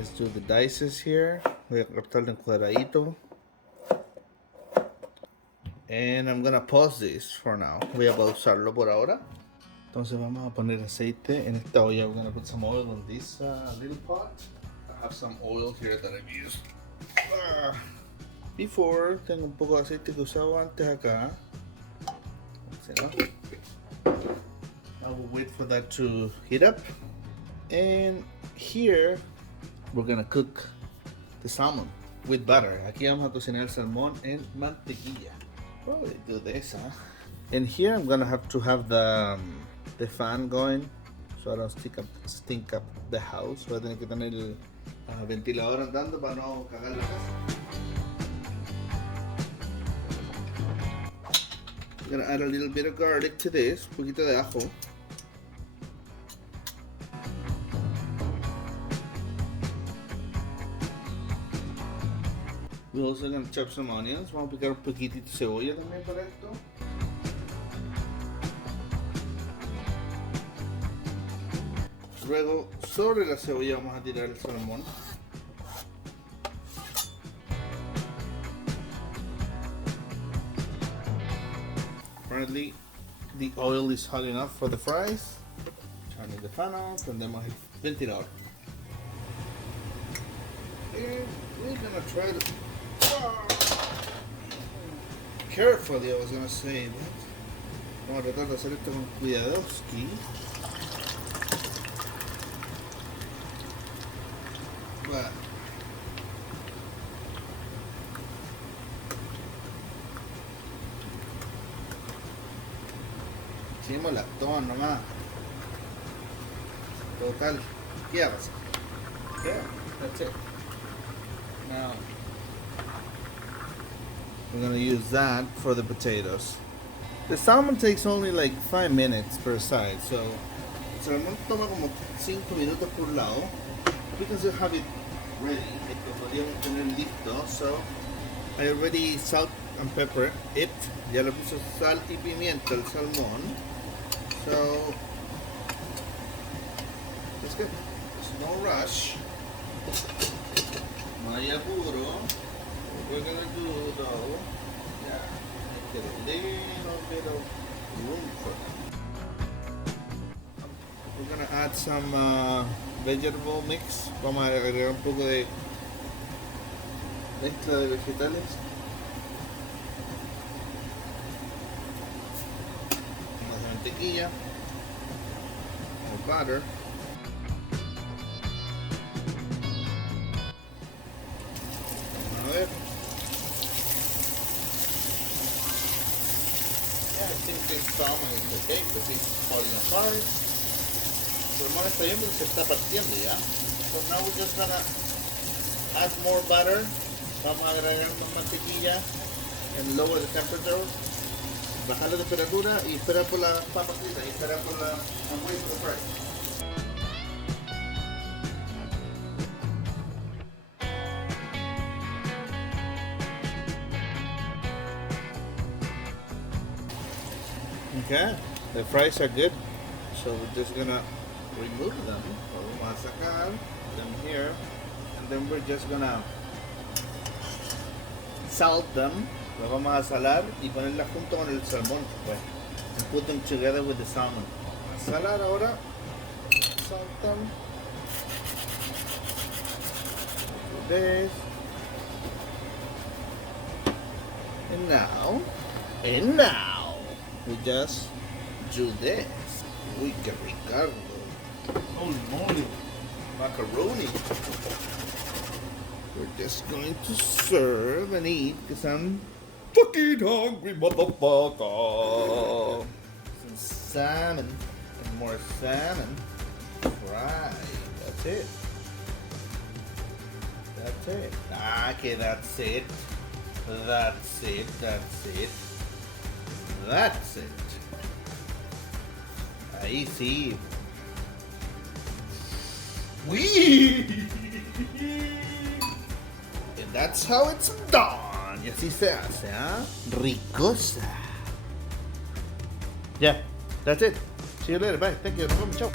Let's do the dices here. Voy a cortarlo en cuadradito. And I'm gonna pause this for now. Voy a pausarlo por ahora. Entonces vamos a poner aceite en esta olla. We're gonna put some oil on this little pot. I have some oil here that I've used before. Tengo un poco de aceite que usaba antes acá. I will wait for that to heat up. And here we're gonna cook the salmon with butter. Aquí vamos a cocinar el salmón en mantequilla. Probably do this, huh? And here I'm gonna have to have the fan going so I don't stink up the house. Voy a tener que tener el ventilador andando para no cagar la casa. I'm gonna add a little bit of garlic to this, un poquito de ajo. We're also gonna chop some onions. Vamos a picar un poquitito de cebolla también para esto. Luego, sobre la cebolla vamos a tirar el salmón. Apparently, the oil is hot enough for the fries. Turning the fan on, prendemos el ventilador. And we're gonna try to carefully, I was gonna say, vamos a tratar de hacer esto con cuidadoski. But hicimos la toma nomás. Total, ¿qué pasa? Yeah, that's it. Now we're gonna use that for the potatoes. The salmon takes only like 5 minutes per side, so el salmón toma como 5 minutos por lado. We can still have it ready. Esto podríamos tener listo. So I already salt and pepper it. Ya le puse sal y pimienta al salmón. So it's good. There's no rush. No hay apuro. What we're gonna do though, yeah, get a little bit of room for them. We're gonna add some vegetable mix. Vamos a agregar un poco de mezcla de vegetales. Más mantequilla, more butter. Vamos a ver. I think this salmon is okay because it's falling apart. El salmón está bien porque se está partiendo ya. So now we're just gonna add more butter. Vamos a agregar más mantequilla and lower the temperature. Bajar la temperatura y esperar por las papas fritas y esperar por la and wait for the fry. Okay, the fries are good, so we're just gonna remove them. Vamos a sacar them here, and then we're just gonna salt them. Los vamos a salar y ponerlas junto con el salmón. Pues, and put them together with the salmon. Salar ahora. Salt them. Like this. And now, we just do this. Uy, que Ricardo. Holy moly. Macaroni. We're just going to serve and eat because I'm fucking hungry, motherfucker. Some salmon and more salmon. Right. That's it. That's it. Okay, that's it. That's it. That's it. That's it. Ahí sí. Wee! And that's how it's done. Y así se hace, ¿ah? Ricosa. Yeah, that's it. See you later. Bye. Thank you. Chao.